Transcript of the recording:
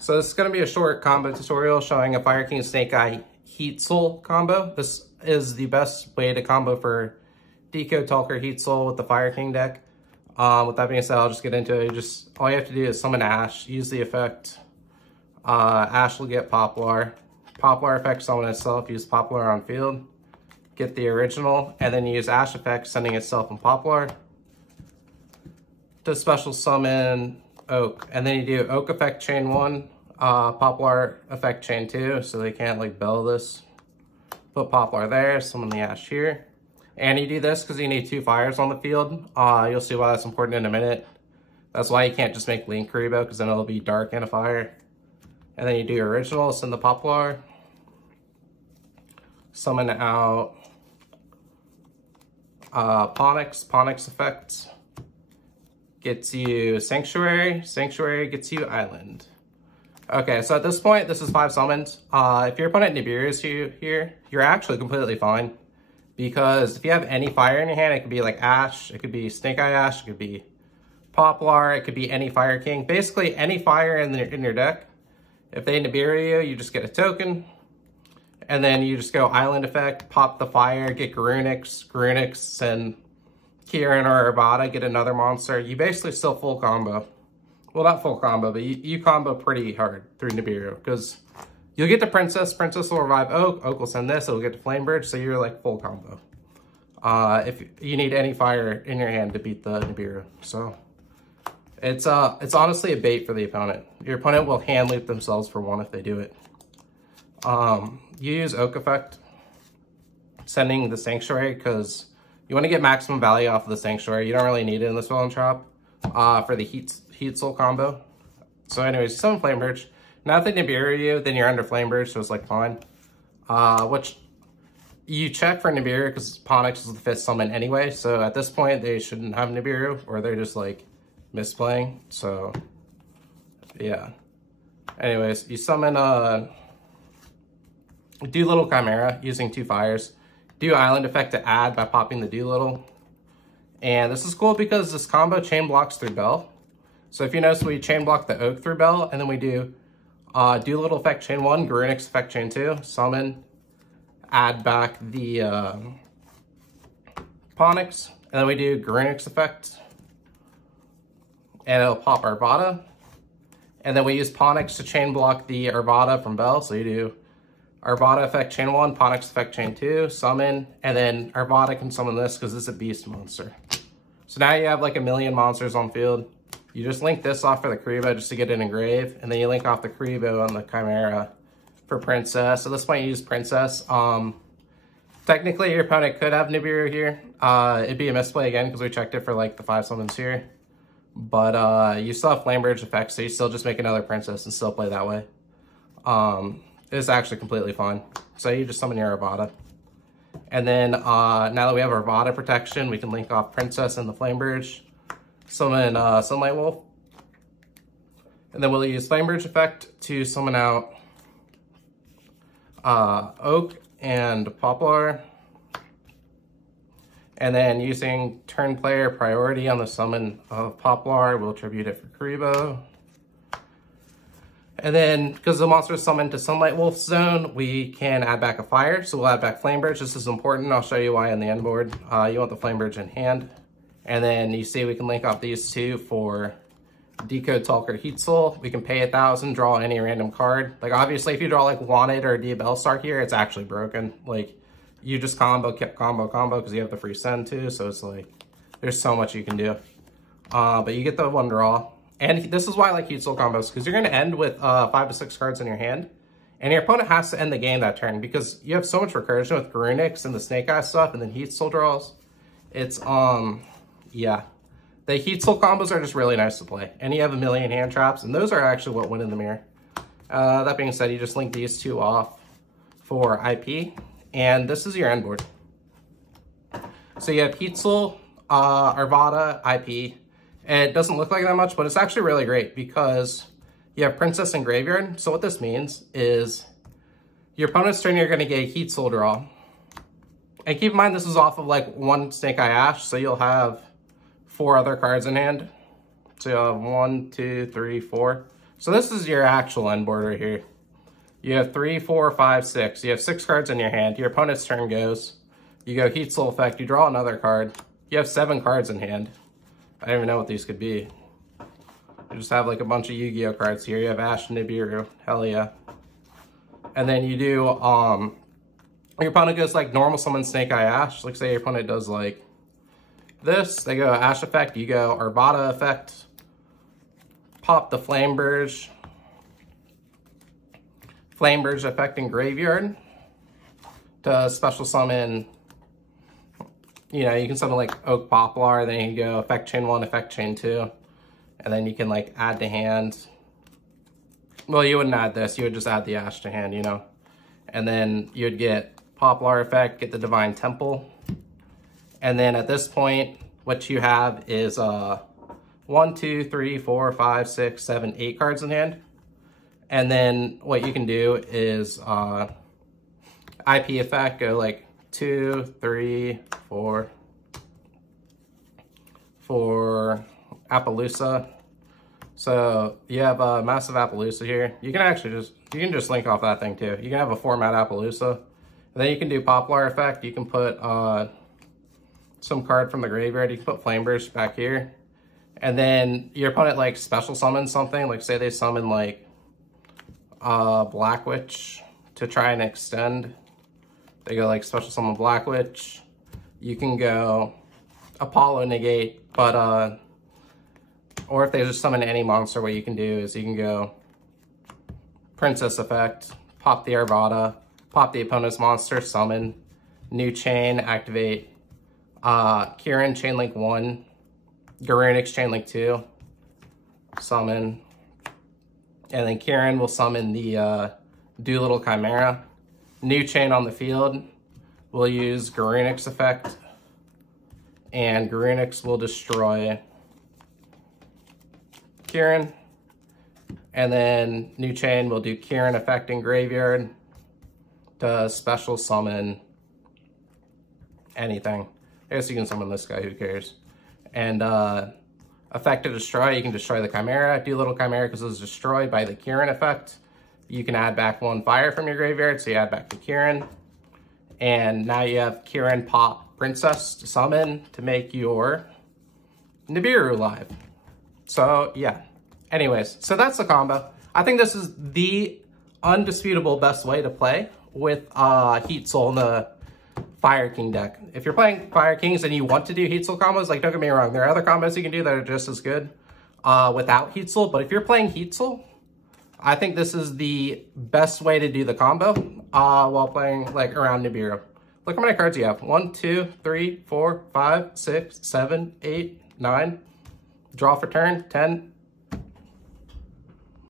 So this is going to be a short combo tutorial showing a Fire King Snake Eye Heatsoul combo. This is the best way to combo for Deco Talker Heatsoul with the Fire King deck. With that being said, I'll just get into it. All you have to do is summon Ash, use the effect. Ash will get Poplar. Poplar effect summon itself, use Poplar on field. Get the original, and then use Ash effect, sending itself in Poplar. To special summon Oak, and then you do Oak effect chain 1, Poplar effect chain 2, so they can't like bell this. Put Poplar there, summon the Ash here. And you do this because you need 2 fires on the field. You'll see why that's important in a minute. That's why you can't just make Link Karibo, because then it'll be dark and a fire. And then you do original, send the Poplar. Summon out Ponix effect. Gets you Sanctuary. Sanctuary gets you Island. Okay, so at this point, this is 5 summons. If your opponent Nibiru is here, you're actually completely fine. Because if you have any fire in your hand, it could be like Ash, it could be Snake Eye Ash, it could be Poplar, it could be any Fire King. Basically, any fire in your deck. If they Nibiru you, you just get a token. And then you just go Island effect, pop the fire, get Garunix, and Kieran or Arvada, get another monster. You basically still full combo. Well, not full combo, but you combo pretty hard through Nibiru, because you'll get the Princess. Princess will revive Oak. Oak will send this. It'll get to Flamebridge, so you're like full combo. If you need any fire in your hand to beat the Nibiru. So it's honestly a bait for the opponent. Your opponent will hand loop themselves for 1 if they do it. You use Oak effect, sending the Sanctuary, because you want to get maximum value off of the Sanctuary. You don't really need it in this Villain Trap for the Heatsoul combo. So anyways, you summon Flamebridge. Now if they Nibiru you, then you're under Flamebridge, so it's like fine. Which you check for Nibiru because Ponix is the 5th summon anyway. So at this point, they shouldn't have Nibiru, or they're just like misplaying. So yeah. Anyways, you summon Doolittle Chimera using 2 fires. Do Island effect to add by popping the Doolittle. And this is cool because this combo chain blocks through Bell. So if you notice, we chain block the Oak through Bell, and then we do Doolittle effect chain 1, Garunix effect chain 2, summon, add back the Ponix, and then we do Garunix effect, and it'll pop Arvada. And then we use Ponix to chain block the Arvada from Bell, so you do Arvada effect chain 1, Ponix effect chain 2, summon, and then Arvada can summon this because this is a beast monster. So now you have like a million monsters on field. You just link this off for the Karibo just to get an engrave, and then you link off the Karibo on the Chimera for Princess. At this point, you use Princess. Technically, your opponent could have Nibiru here. It'd be a misplay again because we checked it for like the 5 summons here. But you still have Flamebridge effect, so you still just make another Princess and still play that way. It's actually completely fine. So you just summon your Arvada. And then now that we have Arvada protection, we can link off Princess and the Flamebridge. Summon Sunlight Wolf. And then we'll use Flamebridge effect to summon out Oak and Poplar. And then using turn player priority on the summon of Poplar, we'll tribute it for Karibo. And then, because the monster is summoned to Sunlight Wolf zone, we can add back a fire. So we'll add back Flamebridge. This is important. I'll show you why in the end board. You want the Flamebridge in hand. And then you see we can link off these 2 for Deco Talker Heatsoul. We can pay 1,000, draw any random card. Like obviously if you draw like Wanted or Diabell Star here, it's actually broken. Like you just combo because you have the free send too. So it's like, there's so much you can do. But you get the 1 draw. And this is why I like Heatsoul combos, because you're going to end with 5 to 6 cards in your hand. And your opponent has to end the game that turn, because you have so much recursion with Garunix and the Snake Eye stuff, and then Heatsoul draws. It's, yeah. The Heatsoul combos are just really nice to play. And you have a million hand traps, and those are actually what win in the mirror. That being said, you just link these 2 off for IP, and this is your end board. So you have Heatsoul, Arvada, IP. It doesn't look like that much, but it's actually really great because you have Princess and Graveyard. So what this means is your opponent's turn, you're going to get a Heatsoul draw. And keep in mind, this is off of like 1 Snake Eye Ash, so you'll have 4 other cards in hand. So you'll have 1, 2, 3, 4. So this is your actual end board right here. You have 3, 4, 5, 6. You have 6 cards in your hand. Your opponent's turn goes. You go Heatsoul effect. You draw another card. You have 7 cards in hand. I don't even know what these could be. You just have like a bunch of Yu-Gi-Oh cards here. You have Ash, Nibiru. Hell yeah. And then you do, your opponent goes like normal summon Snake Eye Ash. Like say your opponent does like this. They go Ash effect. You go Arvada effect. Pop the Flame Burge. Flame Burge affecting Graveyard to special summon, you know, you can summon like Oak Poplar, then you can go effect chain 1, effect chain 2, and then you can like add to hand. Well, you wouldn't add this, you would just add the Ash to hand, you know. And then you'd get Poplar effect, get the Divine Temple. And then at this point, what you have is 1, 2, 3, 4, 5, 6, 7, 8 cards in hand. And then what you can do is IP effect, go like 2, 3, 4 for Appaloosa. So you have a massive Appaloosa here. You can actually just link off that thing too. You can have a format Appaloosa. And then you can do Poplar effect. You can put some card from the graveyard. You can put Flame Burst back here. And then your opponent like special summons something. Like say they summon like Black Witch to try and extend. They go like special summon Black Witch. You can go Apollo negate, but or if they just summon any monster, what you can do is you can go Princess effect, pop the Arvada, pop the opponent's monster, summon, new chain, activate Kieran Chainlink 1, Garunix Chainlink 2, summon, and then Kieran will summon the Doolittle Chimera. New chain on the field, we'll use Garunix effect, and Garunix will destroy Kieran. And then new chain, we'll do Kieran affecting Graveyard to special summon anything. I guess you can summon this guy, who cares? And effect to destroy, you can destroy the Chimera. Doolittle Chimera, because it was destroyed by the Kieran effect. You can add back 1 fire from your graveyard, so you add back to Kieran. And now you have Kieran pop Princess to summon to make your Nibiru live. So yeah, anyways, so that's the combo. I think this is the undisputable best way to play with Heatsoul in the Fire King deck. If you're playing Fire Kings and you want to do Heatsoul combos, like don't get me wrong, there are other combos you can do that are just as good without Heatsoul, but if you're playing Heatsoul, I think this is the best way to do the combo while playing like around Nibiru. Look how many cards you have. 1, 2, 3, 4, 5, 6, 7, 8, 9. Draw for turn, 10,